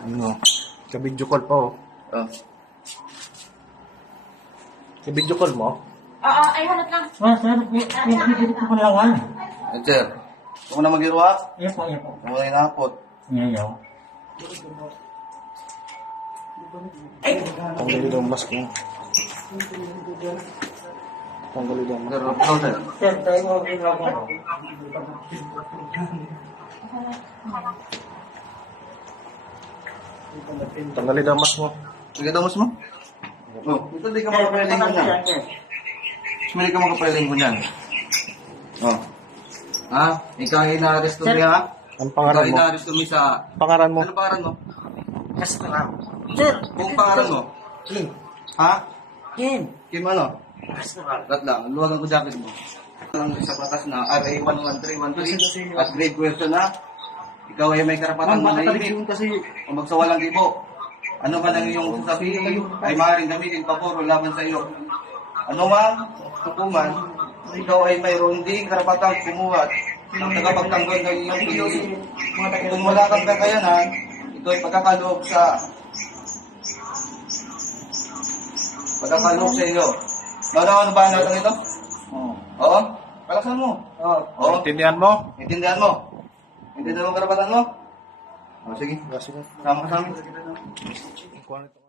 Ano? Ka-video call pa oh. Ka-video call mo? Oo, ay hanap lang. Sir, ko lang lang. Sir, kung na mag-iwa, Iyo po. kung na inapot. Ngayon. Tanggalin daw ang mask mo. Tanggalin daw ang mask. Sir, ikaw, sir. Sir, tayo mo ginagawa ko. Tanggalin daw ang mask mo. Sige, damas mo. Oh, ito di ka makapaling ko niyan. Hindi ka makapaling ko niyan. Oh. Ha? Ikaw ay na-arresto niya, ha? Ang pangalan Ikaw ay mo? na-arresto mo sa... Pangalan mo? Ano pangalan mo? Restaurant. Sir, kung pangalan mo? Kim. Ha? Kim. Kim ano? Restaurant. Lat lang, luwagan ko jacket mo. Ang sa batas na RA 11313 at grade question na ikaw ay may karapatan manahimik o magsawalang ibo. Ano man ang iyong sasabihin ay maaaring gamitin pabor o laban sa iyo. Ano man, hukuman, ikaw ay mayroong di karapatan kumuha ng tagapagtanggol ng iyong piliin. Kung wala kang kakayanan, ito ay pagkakaloob sa iyo. Ano ba natin ito? Oo? Palaksan mo. Oo. Intindihan mo? Intindihan mo. Intindihan mo karapatan mo? O, sige. Sige. Sama ka sa amin. Ikuha nito.